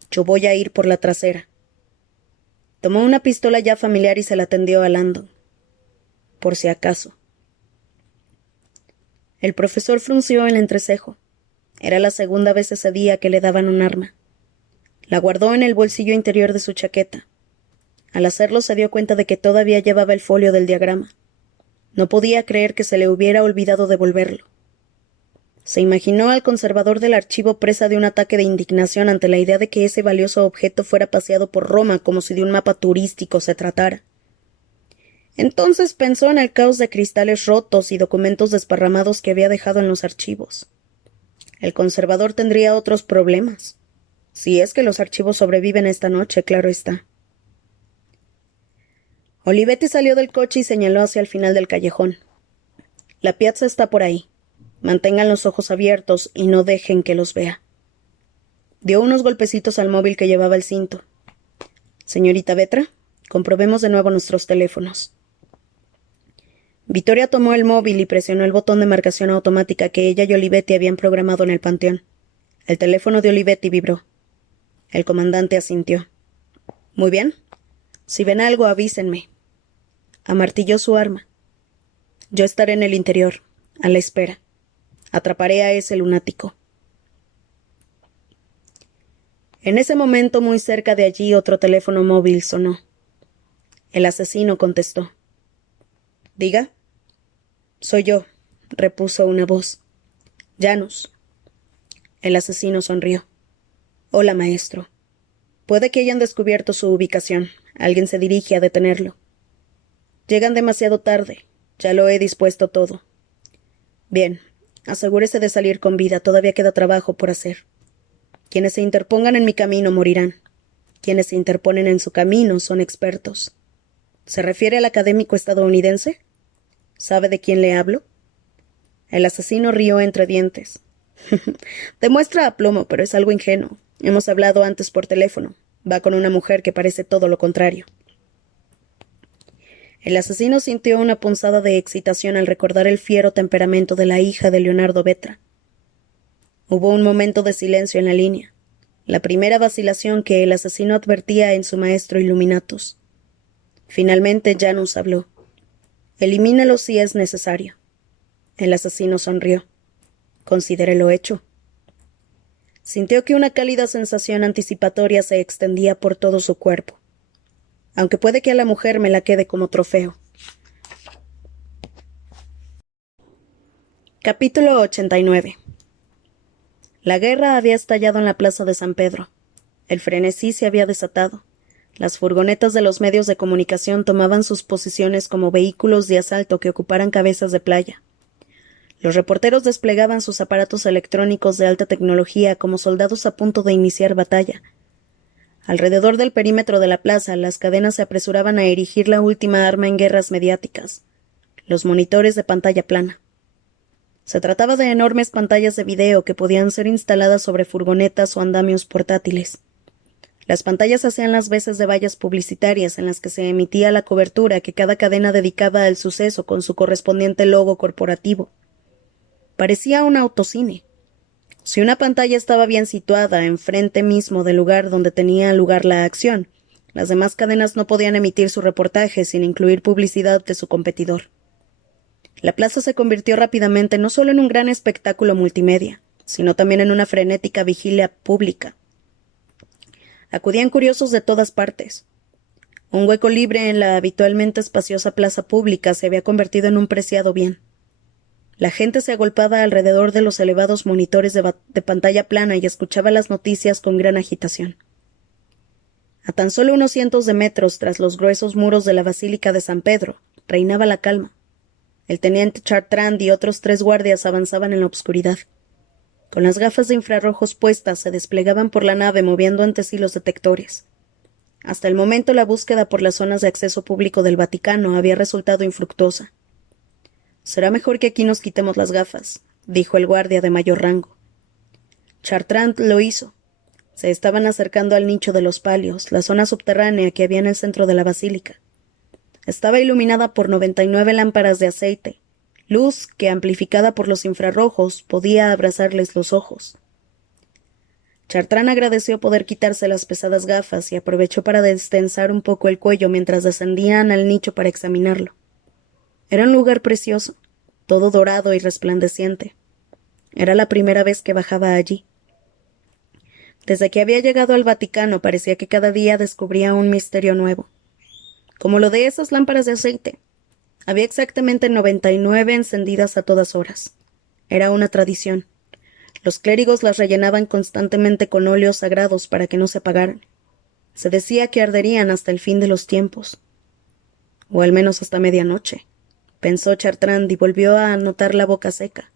Yo voy a ir por la trasera. Tomó una pistola ya familiar y se la tendió a Landon. Por si acaso. El profesor frunció el entrecejo. Era la segunda vez ese día que le daban un arma. La guardó en el bolsillo interior de su chaqueta. Al hacerlo se dio cuenta de que todavía llevaba el folio del diagrama. No podía creer que se le hubiera olvidado devolverlo. Se imaginó al conservador del archivo presa de un ataque de indignación ante la idea de que ese valioso objeto fuera paseado por Roma como si de un mapa turístico se tratara. Entonces pensó en el caos de cristales rotos y documentos desparramados que había dejado en los archivos. El conservador tendría otros problemas. Si es que los archivos sobreviven esta noche, claro está. Olivetti salió del coche y señaló hacia el final del callejón. La piazza está por ahí. Mantengan los ojos abiertos y no dejen que los vea. Dio unos golpecitos al móvil que llevaba el cinto. Señorita Vetra, comprobemos de nuevo nuestros teléfonos. Vittoria tomó el móvil y presionó el botón de marcación automática que ella y Olivetti habían programado en el panteón. El teléfono de Olivetti vibró. El comandante asintió. Muy bien. Si ven algo, avísenme. Amartilló su arma. Yo estaré en el interior, a la espera. Atraparé a ese lunático. En ese momento, muy cerca de allí, otro teléfono móvil sonó. El asesino contestó. Diga. Soy yo, repuso una voz. Janus. El asesino sonrió. Hola, maestro. Puede que hayan descubierto su ubicación. Alguien se dirige a detenerlo. Llegan demasiado tarde. Ya lo he dispuesto todo. Bien, asegúrese de salir con vida. Todavía queda trabajo por hacer. Quienes se interpongan en mi camino morirán. Quienes se interponen en su camino son expertos. ¿Se refiere al académico estadounidense? ¿Sabe de quién le hablo? El asesino rió entre dientes. Demuestra aplomo, pero es algo ingenuo. Hemos hablado antes por teléfono. Va con una mujer que parece todo lo contrario. El asesino sintió una punzada de excitación al recordar el fiero temperamento de la hija de Leonardo Vetra. Hubo un momento de silencio en la línea, la primera vacilación que el asesino advertía en su maestro Illuminatus. Finalmente Janus habló. Elimínalo si es necesario. El asesino sonrió. Considérelo hecho. Sintió que una cálida sensación anticipatoria se extendía por todo su cuerpo. Aunque puede que a la mujer me la quede como trofeo. Capítulo 89. La guerra había estallado en la plaza de San Pedro. El frenesí se había desatado. Las furgonetas de los medios de comunicación tomaban sus posiciones como vehículos de asalto que ocuparan cabezas de playa. Los reporteros desplegaban sus aparatos electrónicos de alta tecnología como soldados a punto de iniciar batalla. Alrededor del perímetro de la plaza, las cadenas se apresuraban a erigir la última arma en guerras mediáticas, los monitores de pantalla plana. Se trataba de enormes pantallas de video que podían ser instaladas sobre furgonetas o andamios portátiles. Las pantallas hacían las veces de vallas publicitarias en las que se emitía la cobertura que cada cadena dedicaba al suceso con su correspondiente logo corporativo. Parecía un autocine. Si una pantalla estaba bien situada enfrente mismo del lugar donde tenía lugar la acción, las demás cadenas no podían emitir su reportaje sin incluir publicidad de su competidor. La plaza se convirtió rápidamente no solo en un gran espectáculo multimedia, sino también en una frenética vigilia pública. Acudían curiosos de todas partes. Un hueco libre en la habitualmente espaciosa plaza pública se había convertido en un preciado bien. La gente se agolpaba alrededor de los elevados monitores de pantalla plana y escuchaba las noticias con gran agitación. A tan solo unos cientos de metros tras los gruesos muros de la Basílica de San Pedro, reinaba la calma. El teniente Chartrand y otros 3 guardias avanzaban en la obscuridad. Con las gafas de infrarrojos puestas se desplegaban por la nave moviendo ante sí los detectores. Hasta el momento la búsqueda por las zonas de acceso público del Vaticano había resultado infructuosa. «Será mejor que aquí nos quitemos las gafas», dijo el guardia de mayor rango. Chartrand lo hizo. Se estaban acercando al nicho de los palios, la zona subterránea que había en el centro de la basílica. Estaba iluminada por 99 lámparas de aceite, luz que, amplificada por los infrarrojos, podía abrasarles los ojos. Chartrand agradeció poder quitarse las pesadas gafas y aprovechó para destensar un poco el cuello mientras descendían al nicho para examinarlo. Era un lugar precioso, todo dorado y resplandeciente. Era la primera vez que bajaba allí. Desde que había llegado al Vaticano parecía que cada día descubría un misterio nuevo. Como lo de esas lámparas de aceite. Había exactamente 99 encendidas a todas horas. Era una tradición. Los clérigos las rellenaban constantemente con óleos sagrados para que no se apagaran. Se decía que arderían hasta el fin de los tiempos. O al menos hasta medianoche, pensó Chartrand y volvió a notar la boca seca.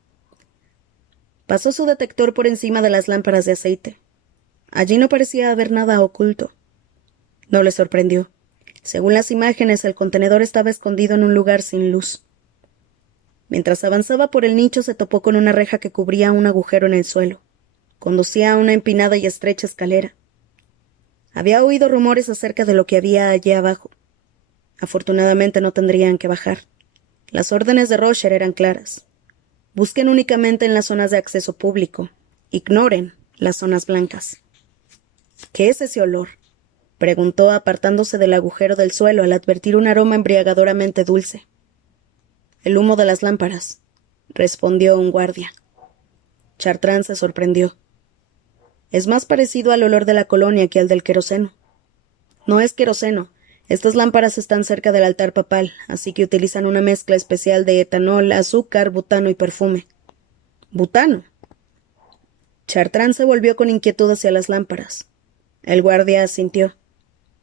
Pasó su detector por encima de las lámparas de aceite. Allí no parecía haber nada oculto. No le sorprendió. Según las imágenes, el contenedor estaba escondido en un lugar sin luz. Mientras avanzaba por el nicho se topó con una reja que cubría un agujero en el suelo. Conducía a una empinada y estrecha escalera. Había oído rumores acerca de lo que había allí abajo. Afortunadamente no tendrían que bajar. Las órdenes de Rocher eran claras. Busquen únicamente en las zonas de acceso público. Ignoren las zonas blancas. ¿Qué es ese olor?, preguntó apartándose del agujero del suelo al advertir un aroma embriagadoramente dulce. El humo de las lámparas, respondió un guardia. Chartrand se sorprendió. Es más parecido al olor de la colonia que al del queroseno. No es queroseno. Estas lámparas están cerca del altar papal, así que utilizan una mezcla especial de etanol, azúcar, butano y perfume. ¿Butano? Chartrand se volvió con inquietud hacia las lámparas. El guardia asintió.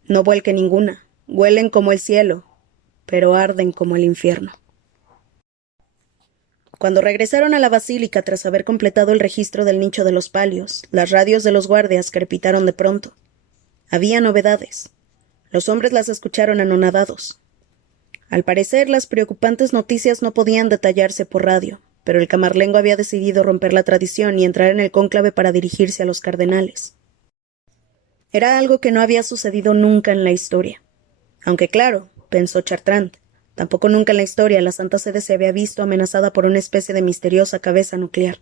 No vuelque ninguna. Huelen como el cielo, pero arden como el infierno. Cuando regresaron a la basílica tras haber completado el registro del nicho de los palios, las radios de los guardias crepitaron de pronto. Había novedades. Los hombres las escucharon anonadados. Al parecer, las preocupantes noticias no podían detallarse por radio, pero el camarlengo había decidido romper la tradición y entrar en el cónclave para dirigirse a los cardenales. Era algo que no había sucedido nunca en la historia. Aunque claro, pensó Chartrand, tampoco nunca en la historia la Santa Sede se había visto amenazada por una especie de misteriosa cabeza nuclear.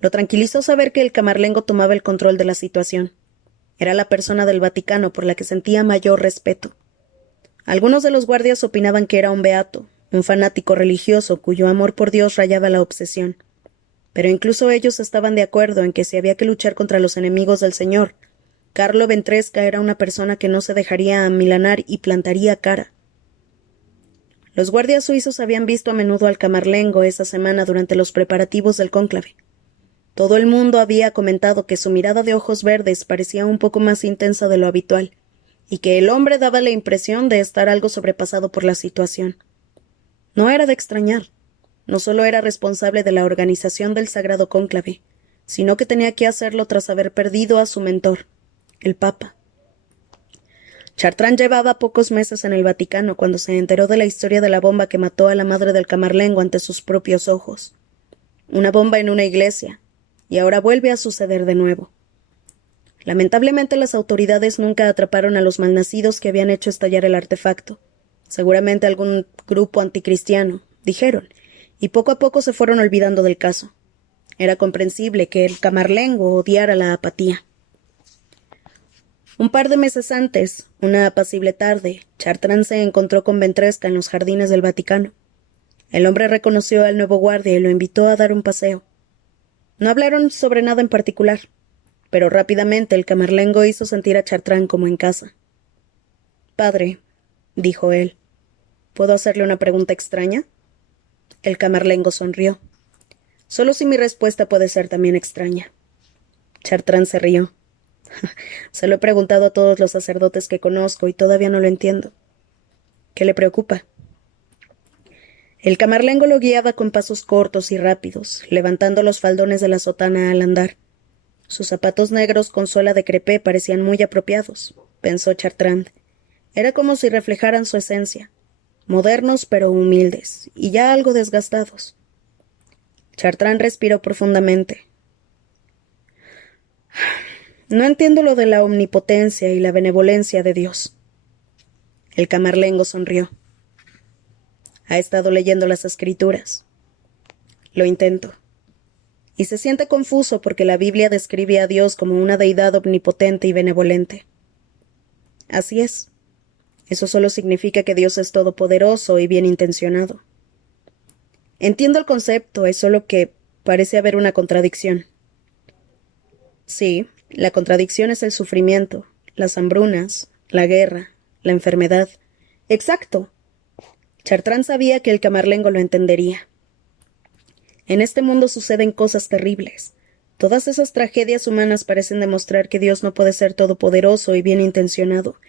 Lo tranquilizó saber que el camarlengo tomaba el control de la situación. Era la persona del Vaticano por la que sentía mayor respeto. Algunos de los guardias opinaban que era un beato, un fanático religioso cuyo amor por Dios rayaba la obsesión. Pero incluso ellos estaban de acuerdo en que si había que luchar contra los enemigos del Señor, Carlo Ventresca era una persona que no se dejaría amilanar y plantaría cara. Los guardias suizos habían visto a menudo al camarlengo esa semana durante los preparativos del cónclave. Todo el mundo había comentado que su mirada de ojos verdes parecía un poco más intensa de lo habitual, y que el hombre daba la impresión de estar algo sobrepasado por la situación. No era de extrañar. No solo era responsable de la organización del sagrado cónclave, sino que tenía que hacerlo tras haber perdido a su mentor, el Papa. Chartrand llevaba pocos meses en el Vaticano cuando se enteró de la historia de la bomba que mató a la madre del Camarlengo ante sus propios ojos. Una bomba en una iglesia, y ahora vuelve a suceder de nuevo. Lamentablemente las autoridades nunca atraparon a los malnacidos que habían hecho estallar el artefacto. Seguramente algún grupo anticristiano, dijeron, y poco a poco se fueron olvidando del caso. Era comprensible que el Camarlengo odiara la apatía. Un par de meses antes, una apacible tarde, Chartrand se encontró con Ventresca en los jardines del Vaticano. El hombre reconoció al nuevo guardia y lo invitó a dar un paseo. No hablaron sobre nada en particular, pero rápidamente el Camarlengo hizo sentir a Chartrand como en casa. «Padre», dijo él, «¿puedo hacerle una pregunta extraña?» El Camarlengo sonrió. «Solo si mi respuesta puede ser también extraña». Chartrand se rió. «Se lo he preguntado a todos los sacerdotes que conozco y todavía no lo entiendo». «¿Qué le preocupa?» El Camarlengo lo guiaba con pasos cortos y rápidos, levantando los faldones de la sotana al andar. Sus zapatos negros con suela de crepé parecían muy apropiados, pensó Chartrand. Era como si reflejaran su esencia, modernos pero humildes, y ya algo desgastados. Chartrand respiró profundamente. «No entiendo lo de la omnipotencia y la benevolencia de Dios». El Camarlengo sonrió. «¿Ha estado leyendo las Escrituras?» «Lo intento». «Y se siente confuso porque la Biblia describe a Dios como una deidad omnipotente y benevolente». «Así es. Eso solo significa que Dios es todopoderoso y bien intencionado». «Entiendo el concepto, es solo que parece haber una contradicción». «Sí, la contradicción es el sufrimiento, las hambrunas, la guerra, la enfermedad». «Exacto». Chartrand sabía que el Camarlengo lo entendería. En este mundo suceden cosas terribles. Todas esas tragedias humanas parecen demostrar que Dios no puede ser todopoderoso y bien intencionado.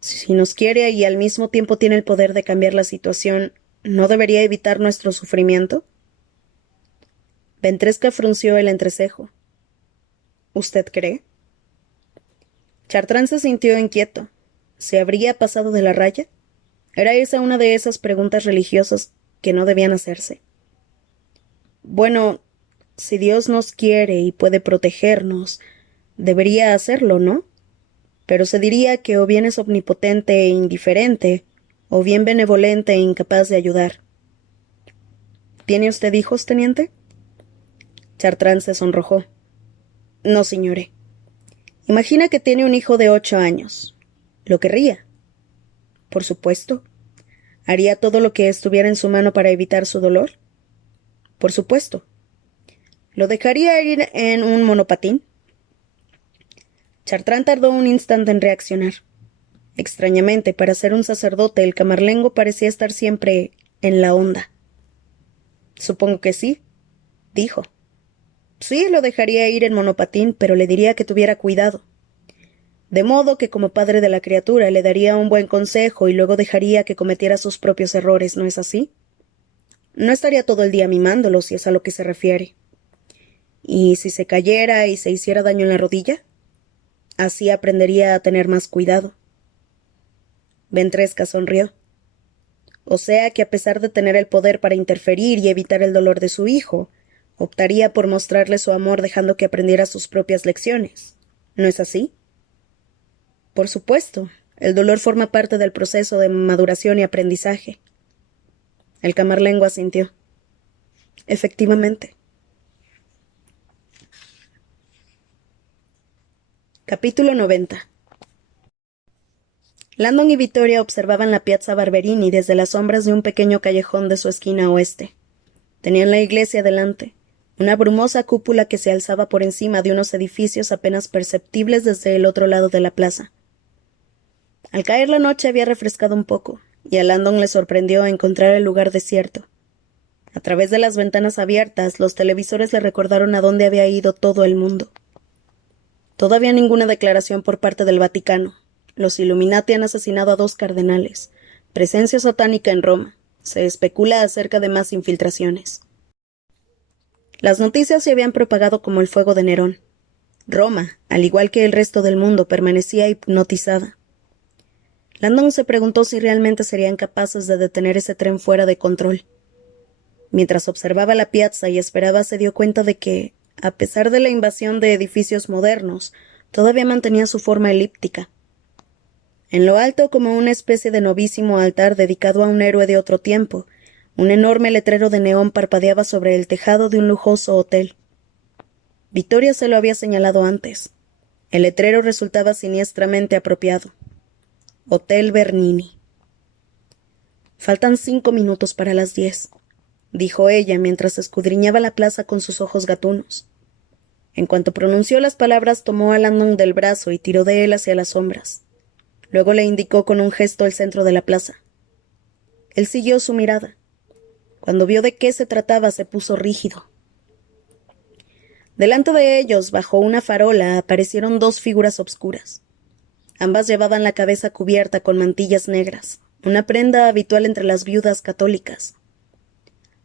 Si nos quiere y al mismo tiempo tiene el poder de cambiar la situación, ¿no debería evitar nuestro sufrimiento? Ventresca frunció el entrecejo. ¿Usted cree? Chartrand se sintió inquieto. ¿Se habría pasado de la raya? ¿Era esa una de esas preguntas religiosas que no debían hacerse? Bueno, si Dios nos quiere y puede protegernos, debería hacerlo, ¿no? Pero se diría que o bien es omnipotente e indiferente, o bien benevolente e incapaz de ayudar. ¿Tiene usted hijos, teniente? Chartrand se sonrojó. No, señore. Imagina que tiene un hijo de 8 años. ¿Lo querría? Por supuesto. ¿Haría todo lo que estuviera en su mano para evitar su dolor? Por supuesto. ¿Lo dejaría ir en un monopatín? Chartrand tardó un instante en reaccionar. Extrañamente, para ser un sacerdote, el Camarlengo parecía estar siempre en la onda. Supongo que sí, dijo. Sí, lo dejaría ir en monopatín, pero le diría que tuviera cuidado. De modo que como padre de la criatura le daría un buen consejo y luego dejaría que cometiera sus propios errores, ¿no es así? No estaría todo el día mimándolo, si es a lo que se refiere. ¿Y si se cayera y se hiciera daño en la rodilla? Así aprendería a tener más cuidado. Ventresca sonrió. O sea que a pesar de tener el poder para interferir y evitar el dolor de su hijo, optaría por mostrarle su amor dejando que aprendiera sus propias lecciones. ¿No es así? Por supuesto, el dolor forma parte del proceso de maduración y aprendizaje. El Camarlengo asintió. Efectivamente. Capítulo 90. Landon y Vittoria observaban la Piazza Barberini desde las sombras de un pequeño callejón de su esquina oeste. Tenían la iglesia delante, una brumosa cúpula que se alzaba por encima de unos edificios apenas perceptibles desde el otro lado de la plaza. Al caer la noche había refrescado un poco, y a Landon le sorprendió encontrar el lugar desierto. A través de las ventanas abiertas, los televisores le recordaron a dónde había ido todo el mundo. Todavía ninguna declaración por parte del Vaticano. Los Illuminati han asesinado a 2 cardenales. Presencia satánica en Roma. Se especula acerca de más infiltraciones. Las noticias se habían propagado como el fuego de Nerón. Roma, al igual que el resto del mundo, permanecía hipnotizada. Landon se preguntó si realmente serían capaces de detener ese tren fuera de control. Mientras observaba la piazza y esperaba, se dio cuenta de que, a pesar de la invasión de edificios modernos, todavía mantenía su forma elíptica. En lo alto, como una especie de novísimo altar dedicado a un héroe de otro tiempo, un enorme letrero de neón parpadeaba sobre el tejado de un lujoso hotel. Victoria se lo había señalado antes. El letrero resultaba siniestramente apropiado. Hotel Bernini. Faltan 5 minutos para las 10, dijo ella mientras escudriñaba la plaza con sus ojos gatunos. En cuanto pronunció las palabras, tomó a Landon del brazo y tiró de él hacia las sombras. Luego le indicó con un gesto el centro de la plaza. Él siguió su mirada. Cuando vio de qué se trataba, se puso rígido. Delante de ellos, bajo una farola, aparecieron 2 figuras obscuras. Ambas llevaban la cabeza cubierta con mantillas negras, una prenda habitual entre las viudas católicas.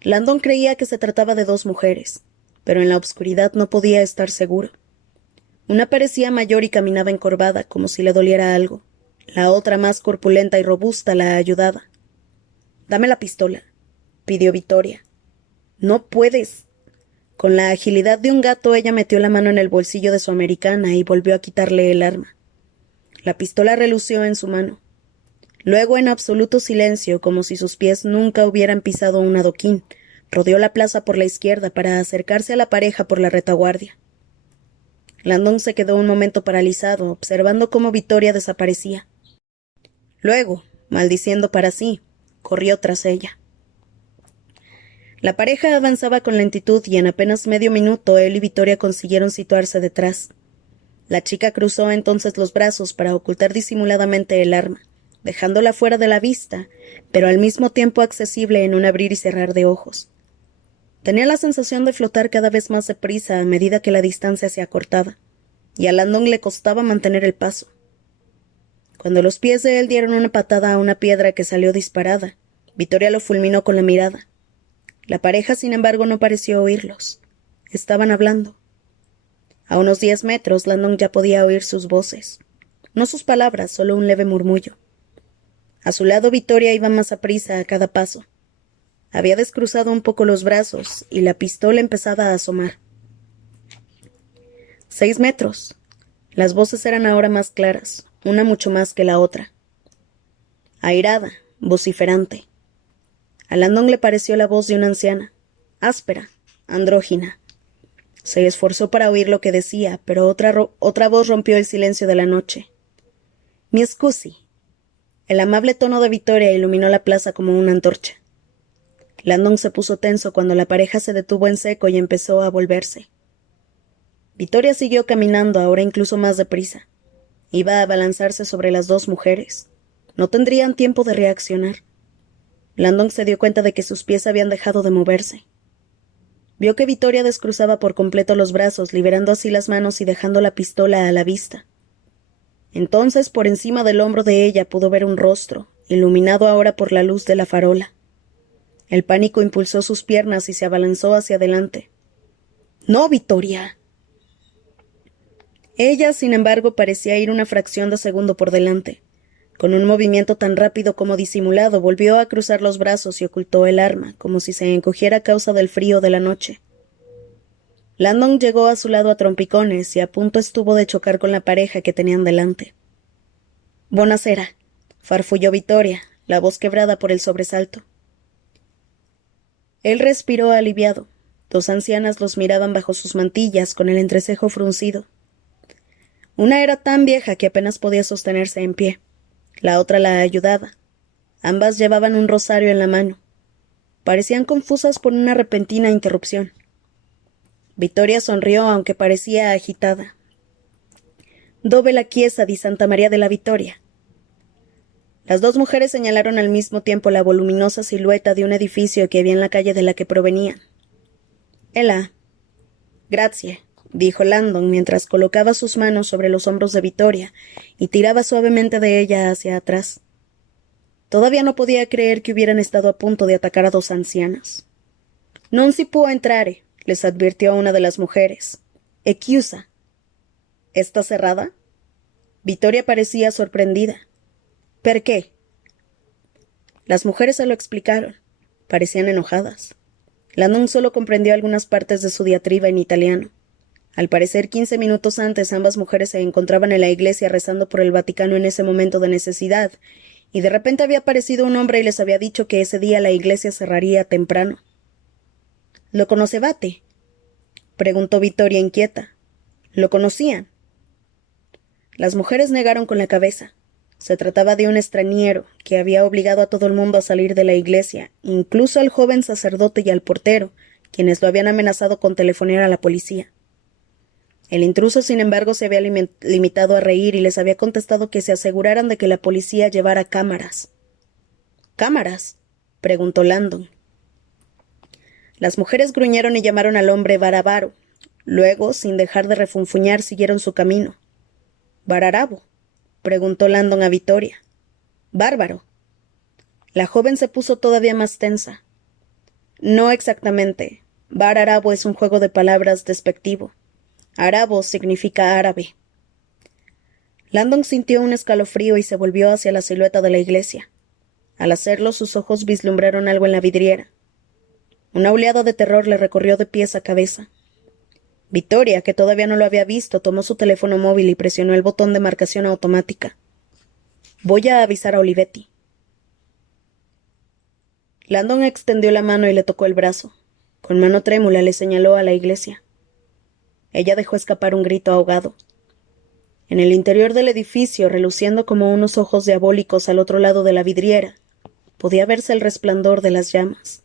Landon creía que se trataba de 2 mujeres, pero en la obscuridad no podía estar seguro. Una parecía mayor y caminaba encorvada, como si le doliera algo. La otra, más corpulenta y robusta, la ayudaba. «Dame la pistola», pidió Victoria. «No puedes». Con la agilidad de un gato, ella metió la mano en el bolsillo de su americana y volvió a quitarle el arma. La pistola relució en su mano. Luego, en absoluto silencio, como si sus pies nunca hubieran pisado un adoquín, rodeó la plaza por la izquierda para acercarse a la pareja por la retaguardia. Landon se quedó un momento paralizado, observando cómo Victoria desaparecía. Luego, maldiciendo para sí, corrió tras ella. La pareja avanzaba con lentitud y en apenas medio minuto él y Victoria consiguieron situarse detrás. La chica cruzó entonces los brazos para ocultar disimuladamente el arma, dejándola fuera de la vista, pero al mismo tiempo accesible en un abrir y cerrar de ojos. Tenía la sensación de flotar cada vez más deprisa a medida que la distancia se acortaba, y a Landon le costaba mantener el paso. Cuando los pies de él dieron una patada a una piedra que salió disparada, Victoria lo fulminó con la mirada. La pareja, sin embargo, no pareció oírlos. Estaban hablando. A unos 10 metros, Landon ya podía oír sus voces. No sus palabras, solo un leve murmullo. A su lado, Victoria iba más aprisa a cada paso. Había descruzado un poco los brazos y la pistola empezaba a asomar. 6 metros. Las voces eran ahora más claras, una mucho más que la otra. Airada, vociferante. A Landon le pareció la voz de una anciana, áspera, andrógina. Se esforzó para oír lo que decía, pero otra voz rompió el silencio de la noche. «Mi scusi». El amable tono de Victoria iluminó la plaza como una antorcha. Landon se puso tenso cuando la pareja se detuvo en seco y empezó a volverse. Victoria siguió caminando, ahora incluso más deprisa. Iba a abalanzarse sobre las 2 mujeres. No tendrían tiempo de reaccionar. Landon se dio cuenta de que sus pies habían dejado de moverse. Vio que Victoria descruzaba por completo los brazos, liberando así las manos y dejando la pistola a la vista. Entonces, por encima del hombro de ella pudo ver un rostro, iluminado ahora por la luz de la farola. El pánico impulsó sus piernas y se abalanzó hacia adelante. «¡No, Victoria!». Ella, sin embargo, parecía ir una fracción de segundo por delante. Con un movimiento tan rápido como disimulado, volvió a cruzar los brazos y ocultó el arma, como si se encogiera a causa del frío de la noche. Landon llegó a su lado a trompicones y a punto estuvo de chocar con la pareja que tenían delante. «Buonasera», farfulló Victoria, la voz quebrada por el sobresalto. Él respiró aliviado. 2 ancianas los miraban bajo sus mantillas, con el entrecejo fruncido. Una era tan vieja que apenas podía sostenerse en pie. La otra la ayudaba. Ambas llevaban un rosario en la mano. Parecían confusas por una repentina interrupción. Victoria sonrió, aunque parecía agitada. «Dove la chiesa di Santa María de la Vittoria». Las 2 mujeres señalaron al mismo tiempo la voluminosa silueta de un edificio que había en la calle de la que provenían. «Ella». «Grazie», dijo Landon mientras colocaba sus manos sobre los hombros de Victoria y tiraba suavemente de ella hacia atrás. Todavía no podía creer que hubieran estado a punto de atacar a 2 ancianas. «Non si può entrare», les advirtió una de las mujeres. «È chiusa». «¿Está cerrada?» Victoria parecía sorprendida. ¿Per qué? Las mujeres se lo explicaron. Parecían enojadas. Landon solo comprendió algunas partes de su diatriba en italiano. Al parecer, 15 minutos antes ambas mujeres se encontraban en la iglesia rezando por el Vaticano en ese momento de necesidad, y de repente había aparecido un hombre y les había dicho que ese día la iglesia cerraría temprano. ¿Lo conoce Bate? Preguntó Vittoria inquieta. ¿Lo conocían? Las mujeres negaron con la cabeza. Se trataba de un extranjero que había obligado a todo el mundo a salir de la iglesia, incluso al joven sacerdote y al portero, quienes lo habían amenazado con telefonear a la policía. El intruso, sin embargo, se había limitado a reír y les había contestado que se aseguraran de que la policía llevara cámaras. ¿Cámaras? Preguntó Landon. Las mujeres gruñeron y llamaron al hombre Barabaro. Luego, sin dejar de refunfuñar, siguieron su camino. —¿Bararabo? —preguntó Landon a Vittoria. —Bárbaro. La joven se puso todavía más tensa. No exactamente. Bararabo es un juego de palabras despectivo. Arabo significa árabe. Landon sintió un escalofrío y se volvió hacia la silueta de la iglesia. Al hacerlo, sus ojos vislumbraron algo en la vidriera. Una oleada de terror le recorrió de pies a cabeza. Vittoria, que todavía no lo había visto, tomó su teléfono móvil y presionó el botón de marcación automática. «Voy a avisar a Olivetti». Landon extendió la mano y le tocó el brazo. Con mano trémula le señaló a la iglesia. Ella dejó escapar un grito ahogado. En el interior del edificio, reluciendo como unos ojos diabólicos al otro lado de la vidriera, podía verse el resplandor de las llamas.